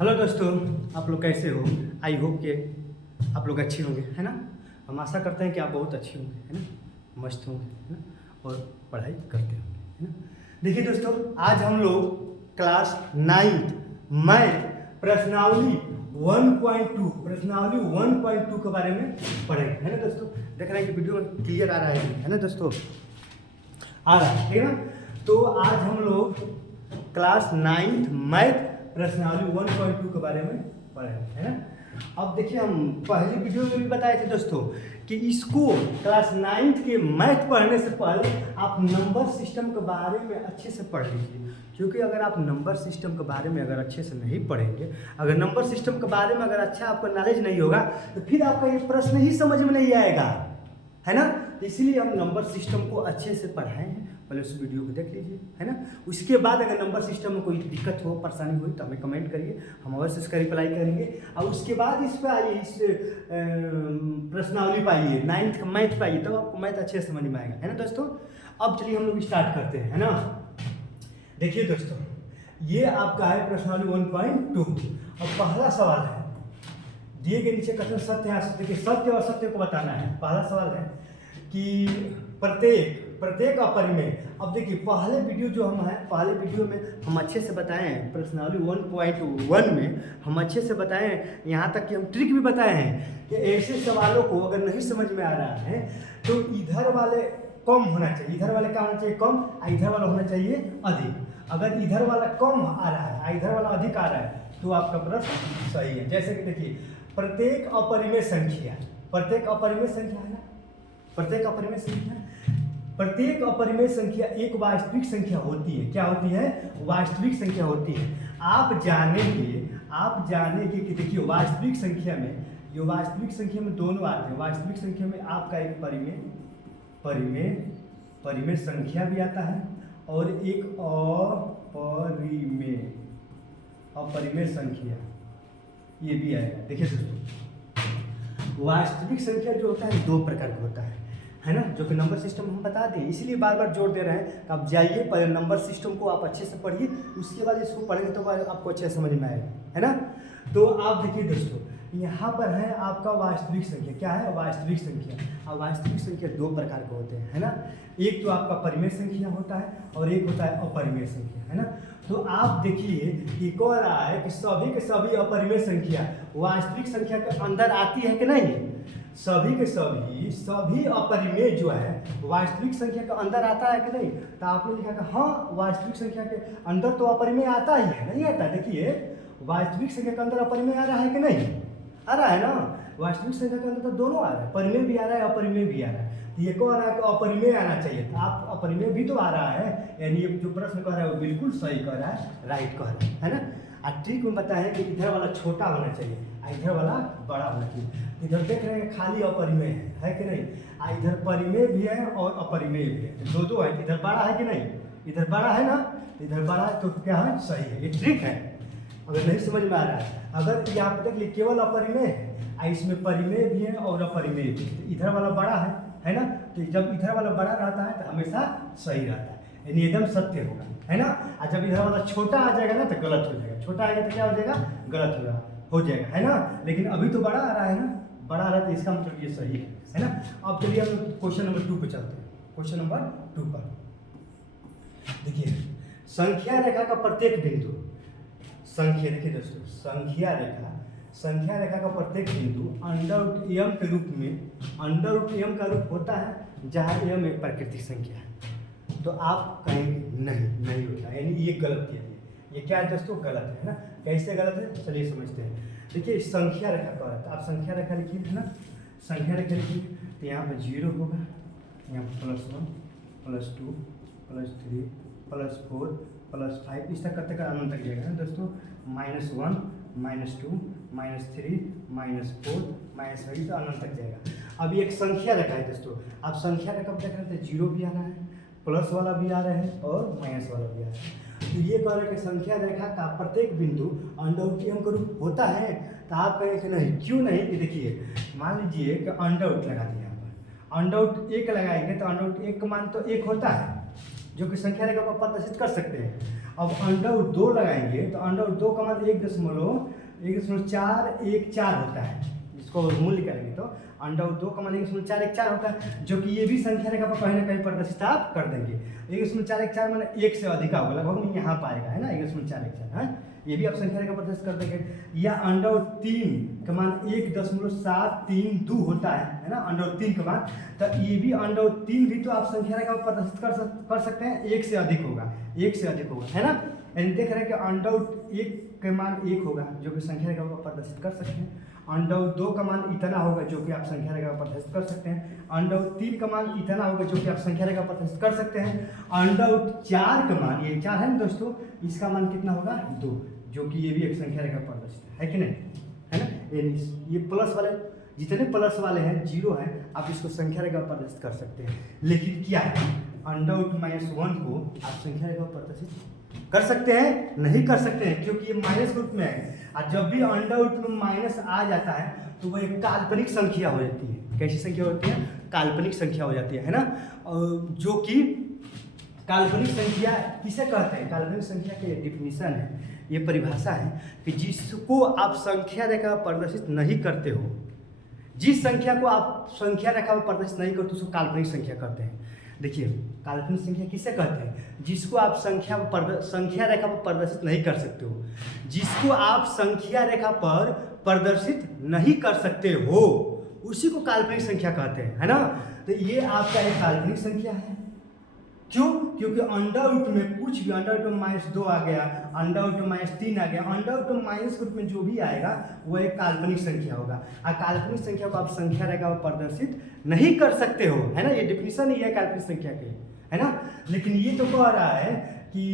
Hello दोस्तों, आप लोग कैसे हो? आई होप कि आप लोग अच्छे होंगे, है ना। हम आशा करते हैं कि आप बहुत अच्छे होंगे, है ना, मस्त होंगे, है ना, और पढ़ाई करते होंगे, है ना। देखिए दोस्तों, आज हम लोग क्लास 9th मैथ प्रश्नावली 1.2 के बारे में पढ़ेंगे, है ना दोस्तों। देख रहे हैं कि वीडियो क्लियर आ रहा है ना दोस्तों, आ रहा है, ठीक है ना। तो आज हम लोग क्लास 9th मैथ प्रश्नावली 1.2 के बारे में पढ़े, है ना। अब देखिए, हम पहली वीडियो में भी बताए थे दोस्तों कि इसको क्लास 9th के मैथ पढ़ने से पहले आप नंबर सिस्टम के बारे में अच्छे से पढ़ लीजिए, क्योंकि अगर आप नंबर सिस्टम के बारे में अगर अच्छे से नहीं पढ़ेंगे, अगर नंबर सिस्टम के बारे में अगर अच्छा आपका नॉलेज नहीं होगा, तो फिर आपका ये प्रश्न ही समझ में नहीं आएगा, है ना। इसीलिए हम नंबर सिस्टम को अच्छे से पढ़ाए हैं। पहले उस वीडियो को देख लीजिए, है ना। उसके बाद अगर नंबर सिस्टम में कोई दिक्कत हो, परेशानी हुई, तो हमें कमेंट करिए, हम अवश्य इसका रिप्लाई करेंगे। और उसके बाद इस पर आइए, इस प्रश्नावली पाइए, 9th का मैथ पाइए, तब आपको मैथ अच्छे से समझ में आएगा, है ना दोस्तों। अब चलिए हम लोग स्टार्ट करते हैं, है ना। देखिए दोस्तों, ये आपका है प्रश्नावली 1.2। अब पहला सवाल है, दिए गए नीचे कथन सत्य है, देखिए सत्य और सत्य को बताना है। पहला सवाल है कि प्रत्येक अपरिमेय। अब देखिए, पहले वीडियो जो हम है, पहले वीडियो में हम अच्छे से बताए हैं, प्रश्नावली 1.1 में हम अच्छे से बताए हैं, यहाँ तक कि हम ट्रिक भी बताए हैं कि ऐसे सवालों को अगर नहीं समझ में आ रहा है तो इधर वाले कम होना चाहिए, इधर वाले क्या होना चाहिए, कम, और इधर वाला होना चाहिए अधिक। अगर इधर वाला कम आ रहा है और इधर वाला अधिक आ रहा है तो आपका प्रश्न सही है। जैसे कि देखिए, प्रत्येक अपरिमेय संख्या, प्रत्येक अपरिमेय संख्या है ना, प्रत्येक अपरिमेय संख्या, प्रत्येक अपरिमेय संख्या एक वास्तविक संख्या होती है। क्या होती है? वास्तविक संख्या होती है। आप जानेंगे कि देखिए, वास्तविक संख्या में, ये वास्तविक संख्या में दोनों आते हैं। वास्तविक संख्या में आपका एक परिमेय संख्या भी आता है और एक अपरिमेय संख्या ये भी आएगा। देखिए दोस्तों, वास्तविक संख्या जो होता है दो प्रकार का होता है ना, जो कि नंबर सिस्टम हम बता दें, इसीलिए बार बार जोर दे रहे हैं कि आप जाइए, पहले नंबर सिस्टम को आप अच्छे से पढ़िए, उसके बाद इसको पढ़ेंगे तो आपको अच्छे से समझ में आएगा, है ना। तो आप देखिए दोस्तों, यहाँ पर है आपका वास्तविक संख्या। क्या है? वास्तविक संख्या। और वास्तविक संख्या दो प्रकार के होते हैं, है ना। एक तो आपका परिमेय संख्या होता है और एक होता है अपरिमेय संख्या, है ना। तो आप देखिए कि कह रहा है कि सभी के सभी अपरिमेय संख्या वास्तविक संख्या के अंदर आती है कि नहीं। सभी के सभी अपरिमेय जो है वास्तविक संख्या के अंदर आता है कि नहीं। तो आपने लिखा कि हाँ, वास्तविक संख्या के अंदर तो अपरिमेय आता ही है, नहीं आता। देखिए, वास्तविक संख्या के अंदर अपरिमेय आ रहा है कि नहीं, आ रहा है ना। वास्तविक संख्या के अंदर तो दोनों आ रहा है, परिमेय भी आ रहा है, अपरिमेय भी आ रहा है। तो ये कह रहा है कि अपरिमेय आना चाहिए, तो आप अपरिमेय भी तो आ रहा है, यानी ये जो प्रश्न कह रहा है वो बिल्कुल सही कह रहा है, राइट कह रहा है ना। और ट्रिक में बताया है कि इधर वाला छोटा होना चाहिए और इधर वाला बड़ा होना चाहिए। इधर देख रहे हैं खाली अपरिमेय है कि नहीं, और इधर परिमेय भी है और अपरिमेय भी है, दो है। इधर बड़ा है कि नहीं, इधर बड़ा है ना, इधर बड़ा है, तो क्या है, सही है। ये ट्रिक है, अगर नहीं समझ में आ रहा है। अगर यहाँ पे देखिए केवल अपरिमेय है और इसमें परिमेय भी है और अपरिमेय भी है, तो इधर वाला बड़ा है ना। तो जब इधर वाला बड़ा रहता है तो हमेशा सही रहता है, यानी एकदम सत्य होगा, है ना। और जब इधर वाला छोटा आ जाएगा ना तो गलत हो जाएगा, छोटा आएगा तो क्या हो जाएगा, गलत हो जाएगा, है ना। लेकिन अभी तो बड़ा आ रहा है ना, बड़ा आ रहा है तो इसका मतलब ये सही है ना। अब चलिए हम क्वेश्चन नंबर 2 पे चलते हैं। क्वेश्चन नंबर 2 पर देखिए, संख्या रेखा का प्रत्येक बिंदु, संख्या देखिए दोस्तों, संख्या रेखा का प्रत्येक बिंदु अंडर एम के रूप में, अंडर एम का रूप होता है जहाँ एम एक प्राकृतिक संख्या है। तो आप कहेंगे नहीं होता, यानी ये गलत है। ये क्या है दोस्तों, गलत है ना। कैसे गलत है, चलिए समझते हैं। देखिए, संख्या रेखा का रहता है, आप संख्या रेखा लिखिए, है ना। संख्या रेखा लिखिए तो यहाँ पर 0 होगा, यहाँ पर +1 +2 +3 +4 +5, इस तक करते कर अनंत तक जाएगा ना दोस्तों। -1 -2 -3 -4 -5 तो अनंत तक जाएगा। अब ये एक संख्या रेखा है दोस्तों। आप संख्या रेखा देख रहे थे, 0 भी आ रहा है, प्लस वाला भी आ रहा है और माइनस वाला भी आ रहा है। तो ये कह रहे हैं कि संख्या रेखा का प्रत्येक बिंदु अंडर एम का रूप होता है। तो आप कहेंगे कि नहीं, क्यों नहीं। कि देखिए, मान लीजिए कि अंडर लगा दिया, यहाँ पर अंडर 1 लगाएंगे तो अंडर 1 का मान तो 1 होता है, जो कि संख्या रेखा को प्रदर्शित कर सकते हैं। अब अंडर रूट 2 लगाएंगे तो अंडर रूट 2 का मान 1.414 होता है। इसको मूल्य करेंगे तो अंडर रूट 2 का मान 1.414 होता है, जो कि ये भी संख्या रेखा पर कहीं ना कहीं प्रदर्शित आप कर देंगे। 1.414 माने 1 से अधिक होगा, लगभग में यहाँ पाएगा, है ना 1.414, है ये भी आप संख्या रेखा प्रदर्शित कर देंगे। या अंडर रूट 3 का मान 1.732 होता है ना अंडर रूट 3 का मान, तो ये भी अंडर रूट 3 भी तो आप संख्या रेखा पर प्रदर्शित कर सकते हैं, 1 से अधिक होगा, 1 से अधिक होगा, है ना। यानी देख रहे हैं कि अंडर रूट 1 का मान 1 होगा, जो कि संख्या रेखा पर प्रदर्शित कर सकते हैं। अंडर रूट 2 का मान इतना होगा, जो कि आप संख्या रेखा पर प्रदर्शित कर सकते हैं। अंडर रूट 3 का मान इतना होगा, जो कि आप संख्या रेखा पर प्रदर्शित कर सकते हैं। अंडर रूट 4 का मान, ये 4 है ना दोस्तों, इसका मान कितना होगा 2, जो कि ये भी एक संख्या रेखा पर प्रदर्शित है कि नहीं, है ना। ये प्लस वाले जितने प्लस वाले हैं 0 हैं, आप इसको संख्या रेखा पर प्रदर्शित कर सकते हैं। लेकिन क्या है, अंडर रूट -1 को आप संख्या रेखा पर प्रदर्शित कर सकते हैं, नहीं कर सकते हैं, क्योंकि ये माइनस रूप में है। और जब भी अंडर रूट में माइनस आ जाता है तो वह एक काल्पनिक संख्या हो जाती है। कैसी संख्या होती है, काल्पनिक संख्या हो जाती है ना। जो कि काल्पनिक संख्या किसे कहते हैं, काल्पनिक संख्या की डिफिनीशन है, ये परिभाषा है कि जिसको आप संख्या रेखा पर प्रदर्शित नहीं करते हो, जिस संख्या को आप संख्या रेखा पर प्रदर्शित नहीं करते उसको काल्पनिक संख्या कहते हैं। देखिए काल्पनिक संख्या किसे कहते हैं, जिसको आप संख्या रेखा पर प्रदर्शित नहीं कर सकते हो, जिसको आप संख्या रेखा पर प्रदर्शित नहीं कर सकते हो उसी को काल्पनिक संख्या कहते हैं, है ना। तो ये आपका एक काल्पनिक संख्या है। क्यों, क्योंकि अंडर रूट में कुछ भी, अंडर रूट में -2 आ गया, अंडर रूट में -3 आ गया, अंडर रूट में माइनस रूट में जो भी आएगा वो एक काल्पनिक संख्या होगा। और काल्पनिक संख्या को आप संख्या रेखा पर प्रदर्शित नहीं कर सकते हो, है ना। ये डिफिनीशन ही है काल्पनिक संख्या की, है ना। लेकिन ये तो कह रहा है कि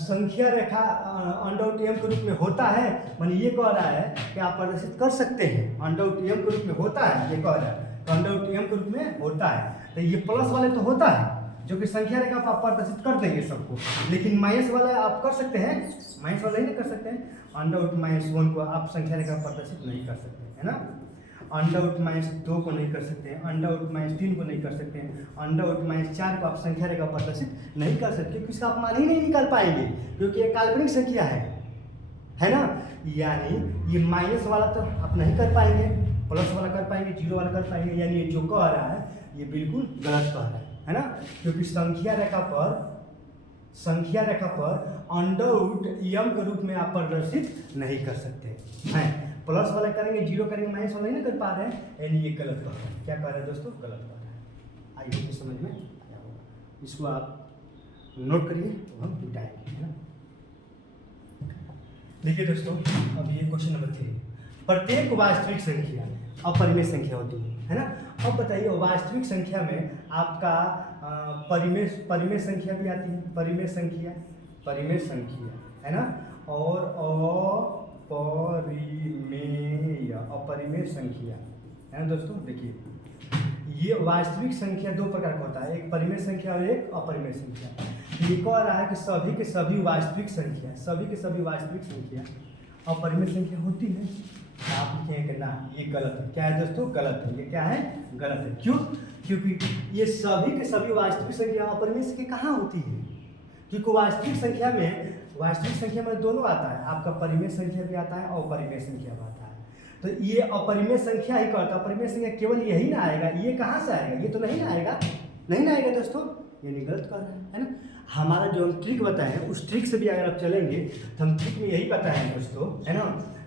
संख्या रेखा अंडर रूट m के रूप में होता है, माने ये कह रहा है कि आप प्रदर्शित कर सकते हैं, अंडर रूट m के रूप में होता है, ये कह रहा है अंडर रूट m के रूप में होता है। तो ये प्लस वाले तो होता है, जो कि संख्या रेखा आप प्रदर्शित कर देंगे सबको, लेकिन माइनस वाला आप कर सकते हैं, माइनस वाला ही नहीं कर सकते हैं। अंडर रूट -1 को आप संख्या रेखा प्रदर्शित नहीं कर सकते, है ना। अंडर रूट -2 को नहीं कर सकते हैं, अंडर रूट -3 को नहीं कर सकते हैं, अंडर रूट -4 को आप संख्या रेखा प्रदर्शित नहीं कर सकते, क्योंकि इसका आप मान ही नहीं निकाल पाएंगे, क्योंकि ये काल्पनिक संख्या है ना। यानी ये माइनस वाला तो आप नहीं कर पाएंगे, प्लस वाला कर पाएंगे, 0 वाला कर पाएंगे। यानी ये जो कह रहा है ये बिल्कुल गलत कह रहा है ना। क्योंकि संख्या रेखा पर अंडर रूट m के रूप में आप प्रदर्शित नहीं कर सकते हैं। प्लस वाला करेंगे, 0 करेंगे, माइनस वाला नहीं कर पा रहे हैं, यानी ये गलत कह रहा है। क्या कह रहे हैं दोस्तों, गलत कह रहा है। आइए समझ में आया होगा, इसको आप नोट करिए तो हम मिटाएंगे, है ना। देखिए दोस्तों, अब ये क्वेश्चन नंबर 3, प्रत्येक वास्तविक संख्या अपरिमेय संख्या होती है ना। अब बताइए वास्तविक संख्या में आपका परिमेय संख्या भी आती है, परिमेय संख्या है ना, और अपरिमेय संख्या है ना दोस्तों। देखिए ये वास्तविक संख्या 2 प्रकार का होता है, एक परिमेय संख्या और एक अपरिमेय संख्या। ये कह रहा है कि सभी के सभी वास्तविक संख्या अपरिमेय संख्या होती है। आप लिखेंगे कि ना ये गलत है। क्या है दोस्तों, गलत है। ये क्या है, गलत है। क्यों, क्योंकि ये सभी के सभी वास्तविक संख्या अपरिमेय संख्या कहाँ होती है, क्योंकि वास्तविक संख्या में दोनों आता है, आपका परिमेय संख्या भी आता है और अपरिमेय संख्या भी आता है। तो ये अपरिमेय संख्या ही कहता है, अपरिमेय संख्या केवल यही ना आएगा, ये कहाँ से आएगा, ये तो नहीं ना आएगा दोस्तों, ये नहीं, गलत कर रहे हैं, है ना। हमारा जो हम ट्रिक बताए हैं उस ट्रिक से भी अगर आप चलेंगे तो हम ट्रिक में यही बताए हैं दोस्तों, है ना,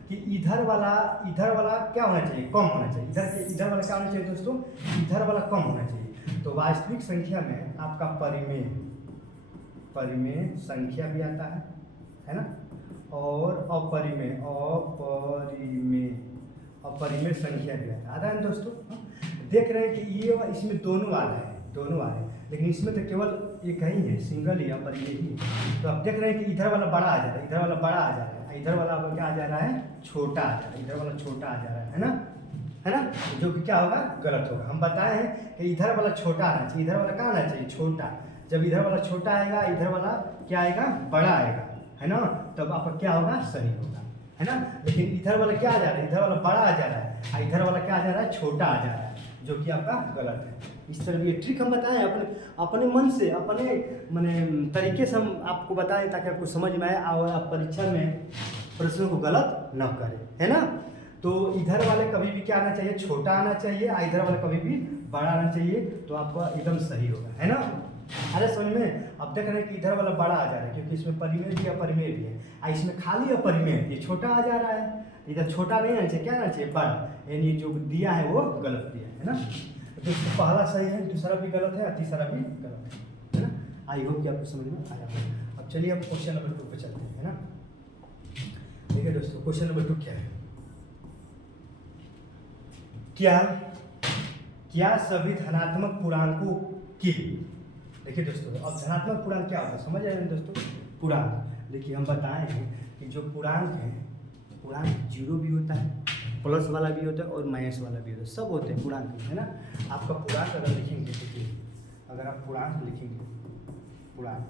कि इधर वाला क्या होना चाहिए, कम होना चाहिए। इधर वाला क्या होना चाहिए दोस्तों, इधर वाला कम होना चाहिए। तो वास्तविक संख्या में आपका परिमेय संख्या भी आता है ना, और अपरिमेय संख्या भी आता है दोस्तों। देख रहे हैं कि ये इसमें दोनों वाला है, लेकिन इसमें तो केवल एक ही है, सिंगल ही अपरिमेय ही। तो आप देख रहे हैं कि इधर वाला बड़ा आ जा रहा है, इधर वाला आपका क्या आ जा रहा है, छोटा आ जा रहा है, इधर वाला छोटा आ जा रहा है ना, जो कि क्या होगा, गलत होगा। हम बताए हैं कि इधर वाला छोटा आना चाहिए, इधर वाला क्या आना चाहिए, छोटा। जब इधर वाला छोटा आएगा, इधर वाला क्या आएगा, बड़ा आएगा, है ना, तब आपका क्या होगा, सही होगा, है ना। लेकिन इधर वाला क्या आ जा रहा है, इधर वाला बड़ा आ जा रहा है, इधर वाला क्या आ जा रहा है, छोटा आ जा रहा है, जो कि आपका गलत है। इस तरह ये ट्रिक हम बताएं अपने अपने मन से, अपने माने तरीके से हम आपको बताएं ताकि आपको समझ में आए और आप परीक्षा में प्रश्नों को गलत न करें, है ना। तो इधर वाले कभी भी क्या आना चाहिए, छोटा आना चाहिए, और इधर वाले कभी भी बड़ा आना चाहिए, तो आपका एकदम सही होगा, है ना। अरे समझ में, अब देख रहे हैं कि इधर वाला बड़ा आ जा रहा है क्योंकि इसमें परिमेय भी अपरिमेय भी है, और इसमें खाली अपरिमेय, ये छोटा आ जा रहा है, इधर छोटा नहीं आना चाहिए, क्या आना चाहिए, बड़ा, यानी जो दिया है वो गलत दिया है ना। तो इसको पहला सही है, दूसरा भी गलत है, और तीसरा भी गलत है ना। आई होप कि आपको समझ में आया। अब चलिए अब क्वेश्चन नंबर 2 पे चलते हैं, है ना। देखिए दोस्तों, क्वेश्चन नंबर 2 क्या है, क्या सभी धनात्मक पूर्णांकों की, देखिए दोस्तों, अब धनात्मक पूर्णांक क्या होता है समझ आए दोस्तों। पूर्णांक, देखिए हम बताए हैं कि जो पूर्णांक है, पूर्णांक 0 भी होता है, प्लस वाला भी होता है और माइनस वाला भी होता है, सब होते हैं पूर्णांक, है ना। आपका पूर्णांक अगर लिखेंगे, देखिए अगर आप पूर्णांक लिखेंगे, पूर्णांक,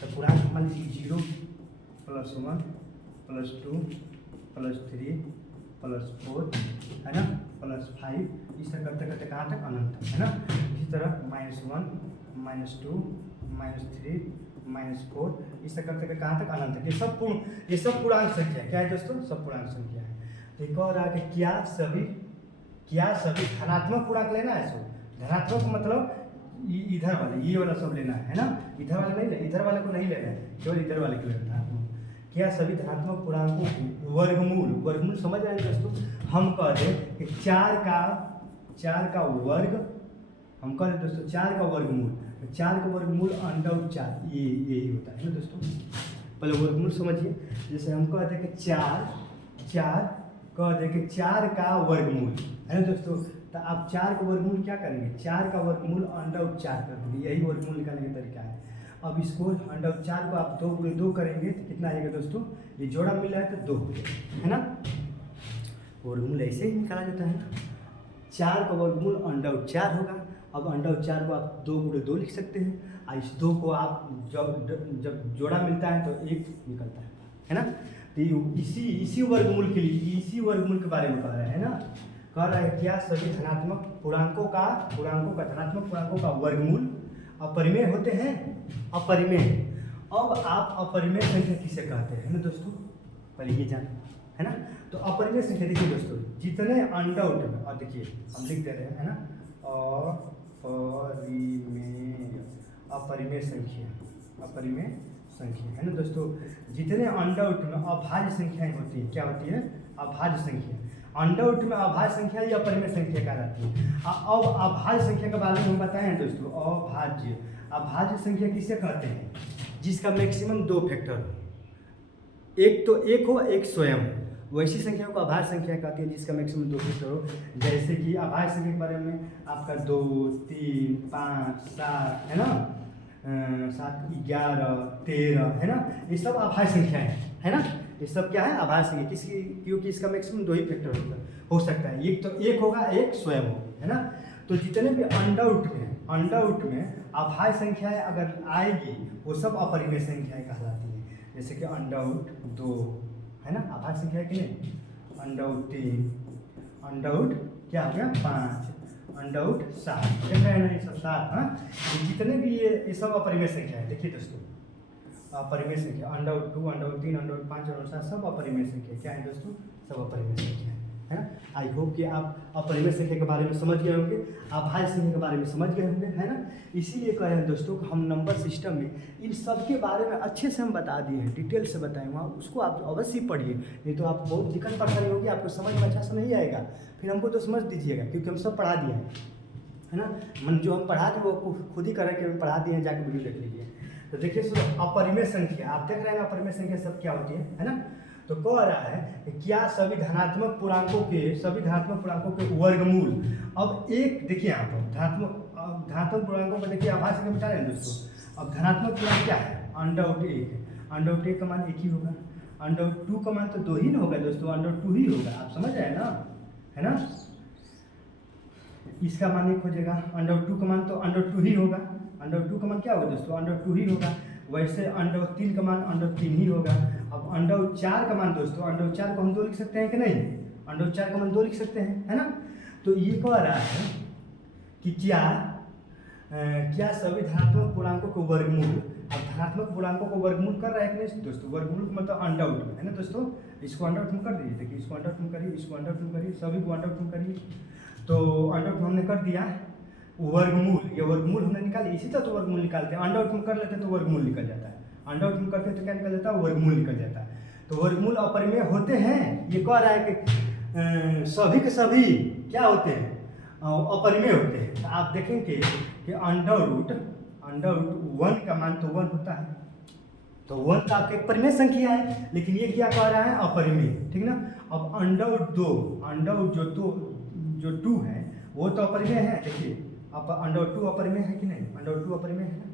तो पूर्णांक मान लीजिए 0 +1 +2 +3 +4, है ना, +5, इस तरह करते करते कहाँ तक, अनंत तक, है ना। इसी तरह -1 -2 -3 -4, इस तरह करते करते कहाँ तक, अनंत तक। ये सब पूर्णांक संख्या है, क्या है दोस्तों, सब पूर्णांक संख्या है। एक और आगे, क्या सभी धनात्मक पूर्णांक लेना है, सो धनात्मक मतलब इधर वाले, ये वाला सब लेना है ना, इधर वाले नहीं लेना, इधर वाले को नहीं लेना है, केवल इधर वाले को लेना है। क्या सभी धनात्मक पूर्णांकों को वर्गमूल समझ रहे हैं दोस्तों। हम कह दें कि 4 का वर्ग, हम कह दें दोस्तों 4 का वर्गमूल, 4 का वर्गमूल √4, ये यही होता है ना दोस्तों। पहले वर्गमूल समझिए, जैसे हम कहते हैं कि 4 का वर्गमूल, है ना दोस्तों। तो आप 4 का वर्गमूल क्या करेंगे, 4 का वर्गमूल √4 कर देंगे, यही वर्गमूल निकालने का तरीका है। अब इसको √4 को आप 2 × 2 करेंगे तो कितना आएगा दोस्तों, ये जोड़ा मिल रहा है तो 2, है ना। वर्गमूल ऐसे ही निकाला जाता है ना। 4 का वर्गमूल √4 होगा। अब √4 को आप 2 × 2 लिख सकते हैं, और इस 2 को आप जब जोड़ा मिलता है तो 1 निकलता है ना। तो इसी वर्गमूल के लिए, इसी वर्गमूल के बारे में कह रहे हैं ना। कह रहा है क्या सभी धनात्मक पूर्णांकों का धनात्मक पूर्णांकों का वर्गमूल अपरिमेय होते हैं, अपरिमेय। अब आप अपरिमेय संख्या किसे कहते हैं ना दोस्तों, पहले ये जान, है ना। तो अपरिमेय संख्या देखिए दोस्तों, जितने अंडरवुड में, और देखिए हम लिख दे रहे हैं, है ना, अपरिमेय संख्या, है ना दोस्तों। जितने अंडरवुड में अभाज्य संख्याएं होती है, क्या होती है, अभाज्य संख्या। अंडरवुड में अभाज्य संख्या या अपरिमेय संख्या कहलाती है। अब अभाज्य संख्या के बारे में हम बताएं दोस्तों, अभाज्य संख्या किसे कहते हैं, जिसका मैक्सिमम 2 फैक्टर हो, एक तो एक हो, एक स्वयं हो, वैसी संख्या को अभाज्य संख्या कहती है जिसका मैक्सिमम 2 फैक्टर हो। जैसे कि अभाज्य संख्या के बारे में आपका 2 3 5 7, है ना, 7 11 13, है ना, ये सब अभाज्य संख्या है ना। ये सब क्या है, अभाज्य संख्या, किसकी, क्योंकि इसका मैक्सिमम 2 ही फैक्टर हो सकता है, एक तो एक होगा, एक स्वयं हो, है ना। तो जितने भी अंडरवुड में अभाज्य संख्याएं अगर आएगी वो सब अपरिमेय संख्याएं कहलाती हैं। जैसे कि √2, है ना, अभाज्य संख्या है कि नहीं, √3, अंडरवुड क्या हो गया 5, अंडरवुड 7, देख रहे हैं ना, ये सब 7, हाँ, जितने भी ये सब अपरिमेय संख्या है। देखिए दोस्तों, अपरिमेय संख्या √2, √3, √5, √7 सब अपरिमेय संख्या क्या है दोस्तों, सब अपरिमेय संख्या है ना। आई होप कि आप अपरिमेय संख्या के बारे में समझ गए होंगे, अभाज्य संख्या के बारे में समझ गए होंगे, है ना। इसीलिए कह रहे हैं दोस्तों कि हम नंबर सिस्टम में इन सब के बारे में अच्छे से हम बता दिए हैं, डिटेल से बताए हुआ, उसको आप अवश्य पढ़िए, नहीं तो आप बहुत दिक्कत परेशानी होगी, आपको समझ में अच्छा से नहीं आएगा, फिर हमको तो समझ दीजिएगा, क्योंकि हम सब पढ़ा दिए हैं, है ना। मन जो हम पढ़ा दिए वो खुद ही करके हम पढ़ा दिए हैं, जाकर वीडियो देख लीजिए। तो देखिए अपरिमेय संख्या, आप देख रहे हैं अपरिमेय संख्या सब क्या होती है ना। तो कह रहा है कि क्या सभी धनात्मक पूर्णांकों के वर्गमूल, अब एक देखिए यहाँ पर धनात्मक पूर्णांकों को देखिए अभाज्य संख्या बता रहे हैं दोस्तों। अब धनात्मक पूर्णांक क्या है, √1 का मान 1 ही होगा, √2 का मान तो 2 ही ना होगा दोस्तों, √2 ही होगा, आप समझ रहे हैं ना, है ना। इसका मान 1 हो जाएगा, √2 का मान तो √2 ही होगा, √2 का मान क्या होगा दोस्तों, √2 ही होगा। वैसे √3 का मान √3 ही होगा। अब √4 का मान दोस्तों, √4 को हम 2 लिख सकते हैं कि नहीं, √4 का मान 2 लिख सकते हैं, है ना। तो ये कह रहा है कि क्या क्या सभी धनात्मक पूर्णांकों को वर्गमूल, अब धनात्मक पूर्णांकों को वर्गमूल कर रहा है कि नहीं दोस्तों, वर्गमूल मतलब अंडर आउट है ना दोस्तों, इसको अंडर आउट तुम कर दीजिए, देखिए इसको अंडर आउट तुम करिए, इसको अंडर आउट तुम करिए, सभी को अंडर आउट तुम करिए, तो अंडर आउट हमने कर दिया, वर्गमूल, ये वर्गमूल हमने निकाली, इसी तरह तो वर्गमूल निकालते हैं, अंडर आउट तुम कर लेते हैं तो वर्गमूल निकल जाता है, अंडर आउट तुम करते हैं तो क्या निकल जाता है, वर्गमूल निकल जाता है। तो वर्गमूल अपरिमेय होते हैं, ये कह रहा है कि सभी के सभी क्या होते हैं, अपरिमेय होते हैं। तो आप देखेंगे कि अंडर रूट 1 का मान तो 1 होता है, तो 1 का आपका एक परिमेय संख्या है, लेकिन ये क्या कह रहा है, अपरिमेय, ठीक ना। अब अंडर रूट 2 जो 2 है वो तो अपरिमेय है, देखिए अब अंडर रूट 2 अपरिमेय है कि नहीं, अंडर रूट 2 अपरिमेय है ना,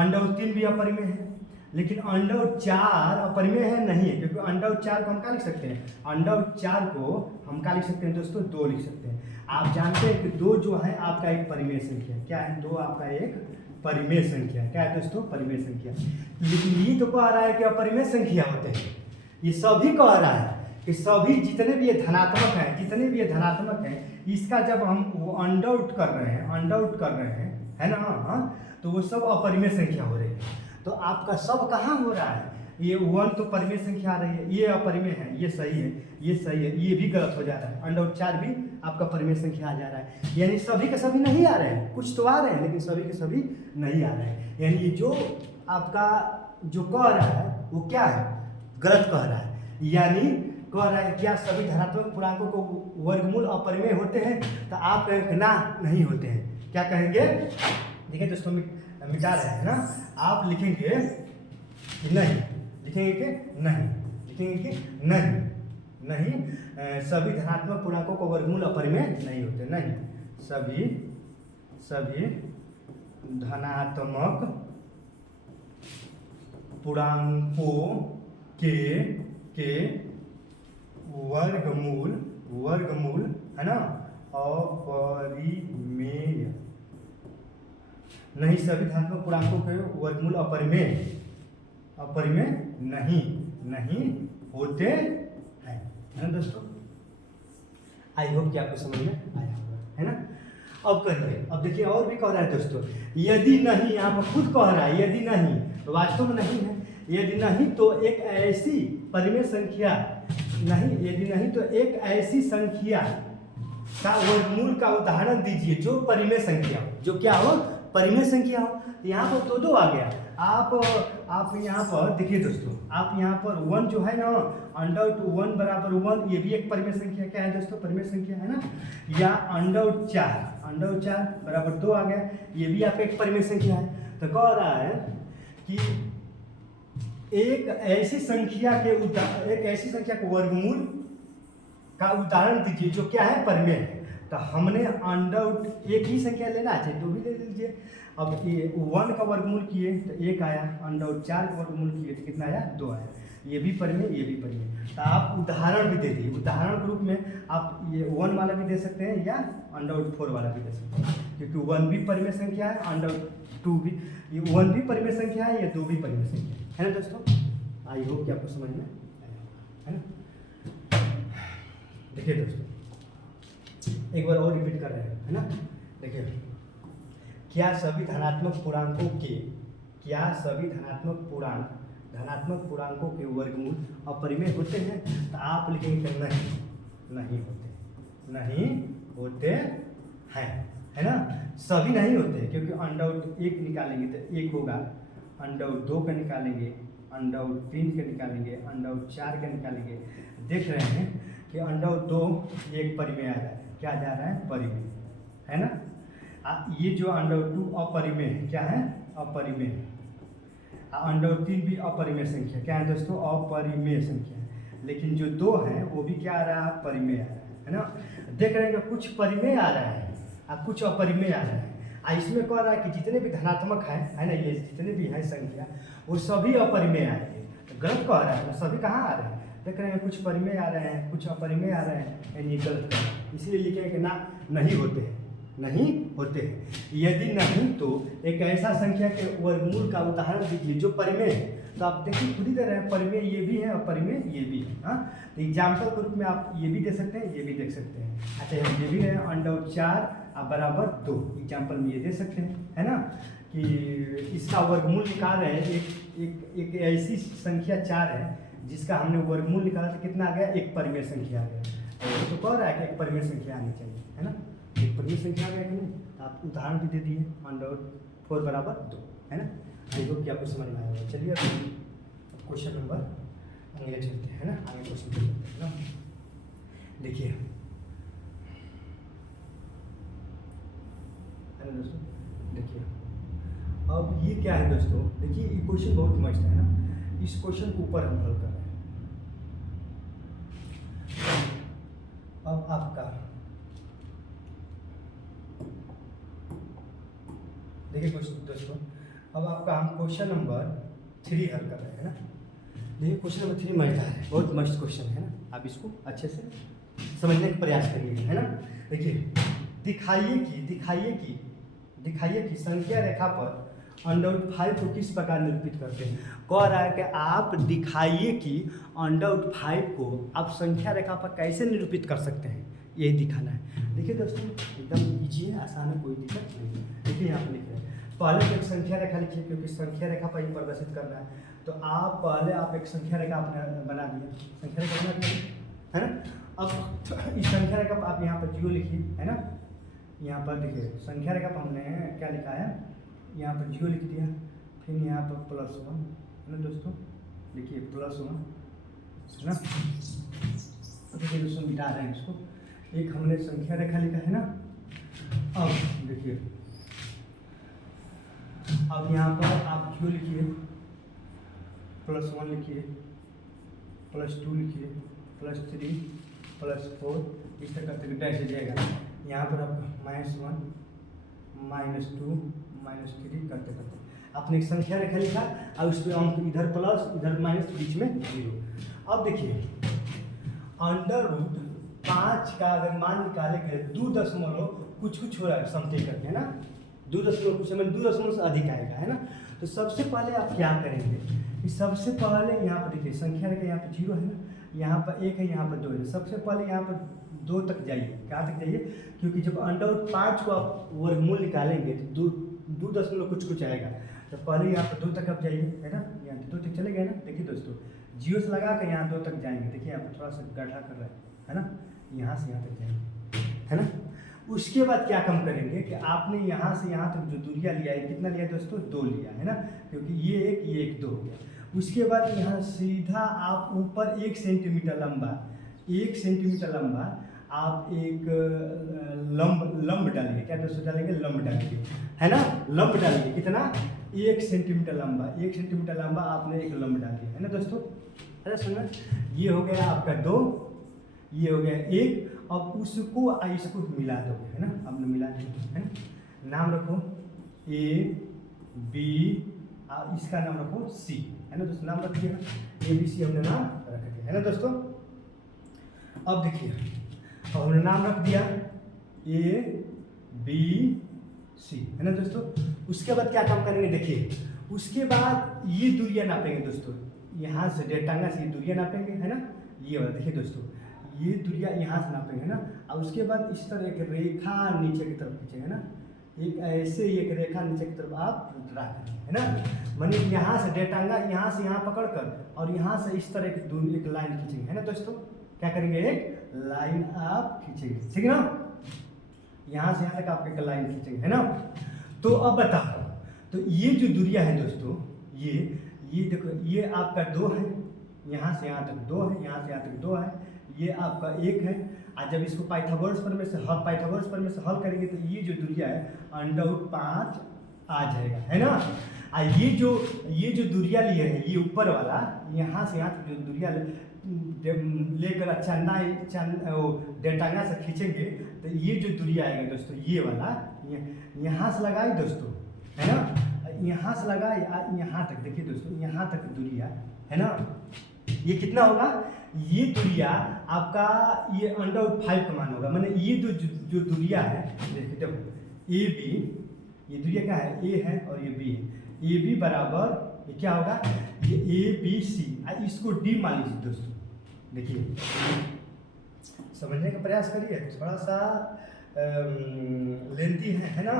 अंडर रूट 3 भी अपरिमेय है, लेकिन अंडर रूट 4 अपरिमेय है नहीं है, क्योंकि अंडर रूट 4 को हम क्या लिख सकते हैं, अंडर रूट 4 को हम क्या लिख सकते हैं दोस्तों, 2 लिख सकते हैं। आप जानते हैं कि 2 जो है आपका एक परिमेय संख्या, क्या है, 2 आपका एक परिमेय संख्या, क्या है दोस्तों, परिमेय संख्या। लेकिन ये तो कह रहा है कि अपरिमेय संख्या होते हैं, ये सभी कह रहा है कि सभी जितने भी ये धनात्मक हैं, जितने भी ये धनात्मक हैं, इसका जब हम वो अंडर आउट कर रहे हैं, है ना, हाँ, तो वो सब अपरिमेय संख्या हो रही है। तो आपका सब कहाँ हो रहा है, ये 1 तो परिमेय संख्या आ रही है, ये अपरिमेय है, ये सही है, ये सही है, ये भी गलत हो जा रहा है, अंडर रूट 4 भी आपका परिमेय संख्या आ जा रहा है, यानी सभी के सभी नहीं आ रहे हैं, कुछ तो आ रहे हैं लेकिन सभी के सभी नहीं आ रहे हैं, यानी जो आपका जो कह रहा है वो क्या है, गलत कह रहा है, यानी कह रहा है क्या सभी धनात्मक पूर्णांकों को वर्गमूल अपरिमेय होते हैं, तो आप कहेंगे ना, नहीं होते हैं, क्या कहेंगे, देखिए दोस्तों मिटा रहे हैं ना, आप लिखेंगे कि नहीं, लिखेंगे कि नहीं, लिखेंगे कि नहीं, सभी धनात्मक पूर्णांकों को वर्गमूल अपरिमेय नहीं होते, नहीं, सभी धनात्मक पूर्णांकों के वर्गमूल है ना, अपरिमेय नहीं, सभी धनात्मक पूर्णांकों के वर्गमूल अपरिमेय नहीं होते हैं, है ना दोस्तों। आई होप कि आपको समझ में आया होगा, है ना। अब करिए, अब देखिए और भी कह रहा है दोस्तों, यदि नहीं, यहाँ पर खुद कह रहा है यदि नहीं, तो वास्तव में नहीं है, यदि नहीं तो एक ऐसी परिमेय संख्या नहीं, यदि नहीं तो एक ऐसी संख्या का वर्गमूल का उदाहरण दीजिए जो परिमेय संख्या हो, जो क्या हो, परिमेय संख्या हो। यहाँ पर दो आ गया, आप यहाँ पर देखिए दोस्तों, आप यहाँ पर 1 जो है ना, अंडर रूट 1 बराबर 1, ये भी एक परिमेय संख्या, क्या है दोस्तों, परिमेय संख्या है ना, या अंडर रूट 4 बराबर 2 आ गया, ये भी आपका एक परिमेय संख्या है। तो कह रहा है कि एक ऐसी संख्या के वर्गमूल का उदाहरण दीजिए जो क्या है, परिमेय है। तो हमने अंडर रूट एक ही संख्या लेना है, चाहे 2 भी ले लीजिए। अब ये 1 का वर्गमूल किए तो 1 आया, अंडर रूट 4 का वर्गमूल किए तो कितना आया, 2 आया, ये भी परिमेय, ये भी परिमेय। तो आप उदाहरण भी दे दिए, उदाहरण के रूप में आप ये 1 वाला भी दे सकते हैं या अंडर रूट 4 वाला भी दे सकते हैं, क्योंकि 1 भी परिमेय संख्या है, अंडर रूट 2 भी, ये 1 भी परिमेय संख्या है, या 2 भी परिमेय संख्या है ना दोस्तों। आई होप कि आपको समझ में आया, है ना। देखिए दोस्तों एक बार और रिपीट कर रहे हैं, है ना। देखिए, क्या सभी धनात्मक पूर्णांकों के वर्गमूल अपरिमेय होते हैं, तो आप लिखेंगे नहीं होते हैं, है ना। सभी नहीं होते, क्योंकि अंडर रूट 1 निकालेंगे तो 1 होगा, अंडर रूट 2 का निकालेंगे, अंडर रूट 3 का निकालेंगे, अंडर रूट 4 का निकालेंगे। देख रहे हैं कि अंडर रूट 2 एक परिमेय आ रहा है, क्या जा रहा है, परिमेय, है ना। ये जो अंडर रूट 2 अपरिमेय है, क्या है, अपरिमेय है। अंडर रूट 3 भी अपरिमेय संख्या, क्या है दोस्तों, अपरिमेय संख्या है। लेकिन जो 2 है वो भी क्या आ रहा है, परिमेय आ रहा है ना। देख रहे हैं कि कुछ परिमेय आ रहा है और कुछ अपरिमेय आ रहा है। इसमें कह रहा है कि जितने भी धनात्मक है ना, ये जितने भी है संख्या वो सभी अपरिमेय आएंगे। तो गलत कह रहा है, तो सभी कहाँ आ रहे हैं, देख रहे हैं कुछ परिमेय आ रहे हैं, कुछ अपरिमेय आ रहे हैं, यानी गलत कर रहे हैं। इसलिए लिखे कि नहीं होते हैं। यदि नहीं तो एक ऐसा संख्या के वर्गमूल का उदाहरण दीजिए जो परिमेय है। तो आप देखिए खुद ही दे रहे हैं, परिमेय ये भी है और परिमेय ये भी है। हाँ, तो एग्जाम्पल के रूप में आप ये भी दे सकते हैं, ये भी देख सकते हैं। अच्छा, ये भी है अंडर रूट 4 बराबर 2। एग्जाम्पल में ये दे सकते हैं, है ना, कि इसका वर्गमूल निकाल रहे हैं। एक ऐसी संख्या 4 है जिसका हमने वर्गमूल निकाला तो कितना आ गया, एक परिमेय संख्या आ गया। तो कह रहा है कि एक परिमेय संख्या आनी चाहिए, है ना, एक परिमेय संख्या आ गया कि नहीं। तो आप उदाहरण भी दे दिए, 1/4 बराबर 2, है ना। आई होप कि आपको समझ में आया होगा। चलिए अब क्वेश्चन नंबर अगले चलते हैं, है ना, आगे क्वेश्चन पे चलते हैं ना। देखिए, है ना दोस्तों, देखिए अब ये क्या है दोस्तों, देखिए ये क्वेश्चन बहुत मस्त है ना। इस क्वेश्चन को ऊपर हम हल कर रहे हैं। अब आपका देखिए क्वेश्चन दोस्तों, अब आपका हम क्वेश्चन नंबर 3 हल कर रहे हैं ना। देखिए क्वेश्चन नंबर 3 मजेदार है, बहुत मस्त क्वेश्चन है ना। आप इसको अच्छे से समझने का प्रयास करिए, है ना। देखिए, दिखाइए कि संख्या रेखा पर √5 को किस प्रकार निरूपित करते हैं। कह रहा है कि आप दिखाइए कि √5 को आप संख्या रेखा पर कैसे निरूपित कर सकते हैं, यही दिखाना है। देखिए दोस्तों, एकदम ईजी है, आसान है, कोई दिक्कत नहीं है। देखिए यहाँ पर लिख रहे हैं, पहले तो एक संख्या रेखा लिखिए, क्योंकि संख्या रेखा पर ही प्रदर्शित करना है। तो पहले आप एक संख्या रेखा आपने बना दिया, संख्या रेखा बना दिया, है ना। अब इस संख्या रेखा पर आप यहाँ पर 0 लिखिए, है ना। यहाँ पर देखिए संख्या रेखा पर हमने क्या लिखा है, यहाँ पर 0 लिख दिया, फिर यहाँ पर +1, है ना दोस्तों। देखिए +1, है ना। देखिए दोस्तों, मिटा रहे हैं इसको। एक हमने संख्या रेखा लिखा है ना। अब देखिए, अब यहाँ पर आप 0 लिखिए, +1 लिखिए, +2 लिखिए, +3, +4, इस तरह करते डैश जाएगा। यहाँ पर आप -1, -2, -3 करते करते आपने एक संख्या रेखा लिखा और उस पर अंक इधर प्लस इधर माइनस, बीच में 0। अब देखिए, √5 का अगर मान निकाले गए 2 कुछ हो रहा है, समथिंग करके, है ना। 2 कुछ मतलब 2 से अधिक आएगा, है ना। तो सबसे पहले आप क्या करेंगे कि सबसे पहले यहाँ पर देखिए संख्या रेखा, यहाँ पर 0 है ना, यहाँ पर 1 है, यहाँ पर 2 है। सबसे पहले यहाँ पर 2 तक जाइए। क्या तक जाइए, क्योंकि जब √5 को आप वर्गमूल निकालेंगे तो 2 कुछ आएगा। तो पहले यहाँ पर 2 तक आप जाइए, है ना। यहाँ 2 तक चले गए ना। देखिए दोस्तों, 0 से लगा कर यहाँ 2 तक जाएंगे। देखिए यहाँ पर थोड़ा सा गड्ढा कर रहा है ना। यहाँ से यहाँ तक जाएंगे, है ना। उसके बाद क्या कम करेंगे कि आपने यहाँ से यहाँ तक जो दूरिया लिया है, कितना लिया दोस्तों, 2 लिया, है ना, क्योंकि ये 1 2 हो गया। उसके बाद यहाँ सीधा आप ऊपर 1 सेंटीमीटर लंबा आप एक लंब डालिए। क्या दोस्तों डालेंगे, लंब डालिए, है ना। लंब डालिए कितना, 1 सेंटीमीटर लंबा आपने एक लंब डाल दिया, है ना दोस्तों। अरे सुनो, ये हो गया आपका 2, ये हो गया 1। अब उसको इसको मिला दोगे, है ना। आपने मिला दिया, है ना। नाम रखो A B, इसका नाम रखो C, है ना दोस्तों। नाम रखिएगा, ABC हमने नाम रख दिया, है ना दोस्तों। अब देखिए, अब हमने नाम रख दिया A B C, है ना दोस्तों। उसके बाद क्या काम करेंगे, देखिए उसके बाद ये दूरियां नापेंगे दोस्तों। यहाँ से डेटांगा से ये दूरियां नापेंगे, है ना। ये वाला देखिए दोस्तों, ये दूरियां यहाँ से नापेंगे, है ना। और उसके बाद इस तरह एक रेखा नीचे की तरफ खींचेंगे, है ना। एक ऐसे एक रेखा नीचे की तरफ आप ड्रा करेंगे, है ना। माने यहाँ से डेटांगा यहाँ से यहाँ पकड़ कर और यहाँ से इस तरह की एक लाइन खींचेंगे, है ना दोस्तों। क्या करेंगे, एक लाइन आप खींचेंगे, ठीक है ना। यहाँ से यहाँ तक आप एक लाइन खींचेंगे, है ना। तो अब बताओ, तो ये जो दूरियां है दोस्तों, ये देखो, ये आपका 2 है, यहाँ से यहाँ तक 2 है, यहाँ से यहाँ तक 2 है, ये आपका 1 है। और जब इसको पाइथागोरस प्रमेय से हल करेंगे तो ये जो दूरिया है √5 आ जाएगा, है ना। और ये जो दूरिया लिए है, ये ऊपर वाला यहाँ से यहाँ तक जो दूरिया लेकर डेटांगा से खींचेंगे तो ये जो दूरिया आएगा दोस्तों, ये वाला यहाँ से लगाए दोस्तों, है ना। यहाँ से लगाए यहाँ तक, देखिए दोस्तों यहाँ तक दूरिया, है ना। ये कितना होगा, ये दूरिया आपका ये √5 का मान होगा। माने ये जो दूरिया है, देखिए देखो AB, ये दूरिया क्या है, A है और ये B है। AB बराबर ये क्या होगा, ये ABC, इसको D मान लीजिए दोस्तों। देखिए समझने का प्रयास करिए, थोड़ा सा लेंथी है ना,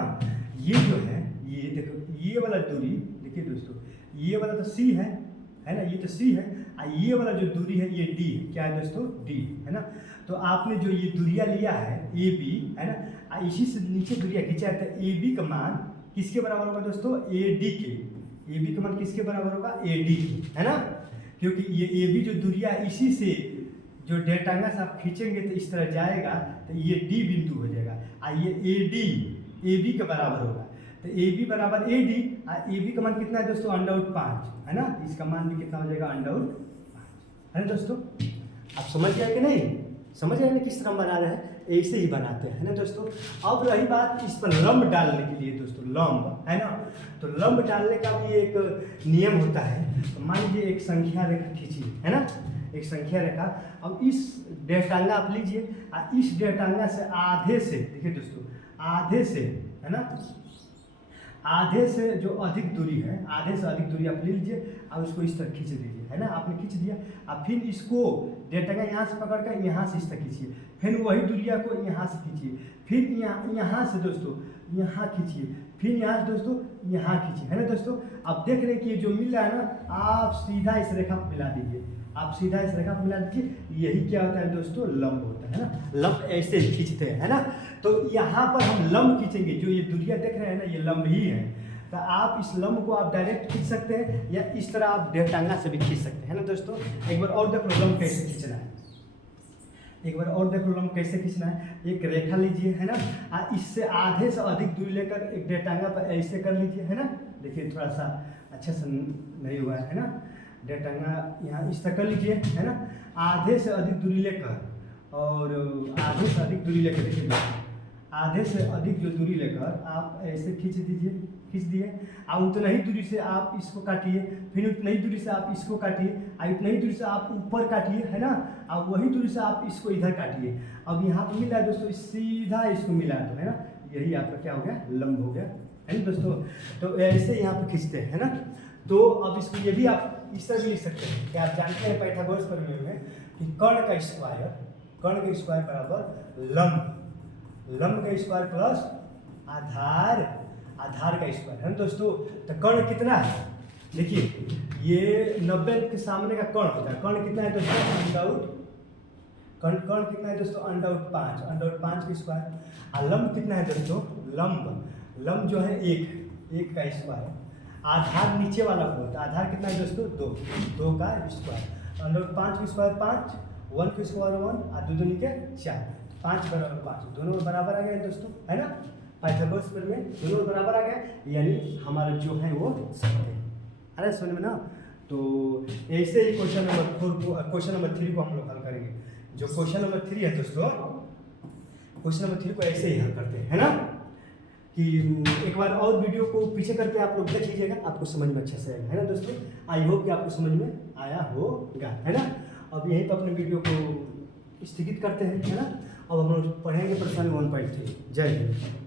ये जो है ये देखो ये वाला दूरी देखिए दोस्तों, ये वाला तो सी है ना, ये तो सी है, और ये वाला जो दूरी है ये डी है। क्या है दोस्तों? डी है ना। तो आपने जो ये दूरिया लिया है ए बी है ना, इसी से नीचे दूरिया खींचा है, तो ए बी का मान किसके बराबर होगा दोस्तों? ए डी के। ए बी का मान किसके बराबर होगा? ए डी के, है ना। क्योंकि ये ए बी जो दूरिया इसी से जो डेटांगा से आप खींचेंगे तो इस तरह जाएगा, तो ये डी बिंदु हो जाएगा, और ये ए डी ए बी के बराबर होगा। तो ए बी बराबर ए डी, और ए बी का मान कितना है दोस्तों? √5 है ना। इसका मान भी कितना हो जाएगा? √5 है ना दोस्तों। आप समझ गए कि नहीं? समझ गए ना किस तरह बना रहे हैं? ऐसे ही बनाते हैं ना दोस्तों। अब रही बात इस पर लंब डालने के लिए दोस्तों, लंब है ना, तो लंब डालने का भी एक नियम होता है। तो मान लीजिए एक संख्या रेखा खींचिए, है ना, एक संख्या रेखा। अब इस डेटांगा आप लीजिए, और इस डेटांगा से आधे से देखिए दोस्तों, आधे से है ना, आधे से जो अधिक दूरी है, आधे से अधिक दूरी आप ले लीजिए और उसको इस तरह खींच दीजिए, है ना। आपने खींच दिया, और फिर इसको डेटांगा यहाँ से पकड़ कर यहाँ से इस तरह खींचिए, फिर वही दूरिया को यहाँ से खींचिए, फिर यहाँ से दोस्तों यहाँ खींचिए, फिर यहाँ से दोस्तों यहाँ खींचिए, है ना दोस्तों। अब देख रहे हैं कि ये जो मिल रहा है ना, आप सीधा इस रेखा पर मिला दीजिए, आप सीधा इस रेखा पर मिला दीजिए। यही क्या होता है दोस्तों? लंब होता है ना। लंब ऐसे खींचते हैं, है ना। तो यहाँ पर हम लंब खींचेंगे, जो ये दूरिया देख रहे हैं ना, ये लंब ही है। तो आप इस लंब को आप डायरेक्ट खींच सकते हैं, या इस तरह आप डेटांगा से भी खींच सकते हैं, है ना दोस्तों। एक बार और देख लो लंब कैसे खींचना है, एक बार और देख लो लंब कैसे खींचना है। एक रेखा लीजिए, है ना, और इससे आधे से अधिक दूरी लेकर एक डेटांगा पर ऐसे कर लीजिए, है ना। देखिए थोड़ा सा अच्छा से नहीं हुआ है ना। डेटांगा यहाँ इस तरह कर लीजिए, है ना, आधे से अधिक दूरी लेकर, और आधे से अधिक दूरी लेकर देखिए, आधे से अधिक जो दूरी लेकर आप ऐसे खींच दीजिए, खींच दिए, और उतना ही दूरी से आप इसको काटिए, फिर उतना ही दूरी से आप इसको काटिए, और उतना ही दूरी से आप ऊपर काटिए, है ना, और वही दूरी से आप इसको इधर काटिए। अब यहाँ पर मिला है दोस्तों, सीधा इसको मिला दो, है ना। यही आपका क्या हो गया? लंब हो गया, है ना दोस्तों। तो ऐसे यहाँ पर खींचते हैं, है ना। तो अब इसको ये भी आप इस तरह भी लिख सकते हैं कि आप जानते हैं पाइथागोरस प्रमेय में कि कर्ण का स्क्वायर बराबर लंब का स्क्वायर प्लस आधार का स्क्वायर, है ना दोस्तों। तो कर्ण कितना है? देखिए ये 90 के सामने का कर्ण होता है। कर्ण कितना है दोस्तों? कर्ण कितना है दोस्तों? √5 का स्क्वायर। और लंब कितना है दोस्तों? लंब जो है एक का स्क्वायर। आधार नीचे वाला को होता है। आधार कितना है दोस्तों? 2 का स्क्वायर। √5 का स्क्वायर 5, 1 का स्क्वायर 1, और 2 दूनी के 4, 5 बराबर 5, दोनों बराबर आ गए दोस्तों, है ना। पाइथागोरस प्रमेय दोनों बराबर आ गए, यानी हमारा जो है वो सत्य है। अरे समझ में ना। तो ऐसे ही क्वेश्चन नंबर 3 को हम लोग हल करेंगे। जो क्वेश्चन नंबर 3 है दोस्तों, क्वेश्चन नंबर 3 को ऐसे ही हल करते हैं, है ना। कि एक बार और वीडियो को पीछे करके आप लोग देख लीजिएगा, आपको समझ में अच्छे से आएगा, है ना दोस्तों। आई होप कि आपको समझ में आया होगा, है ना। अब यहीं पर अपने वीडियो को स्थगित करते हैं, है ना। अब हम लोग पढ़ेंगे प्रश्न 1.3। जय हिंद।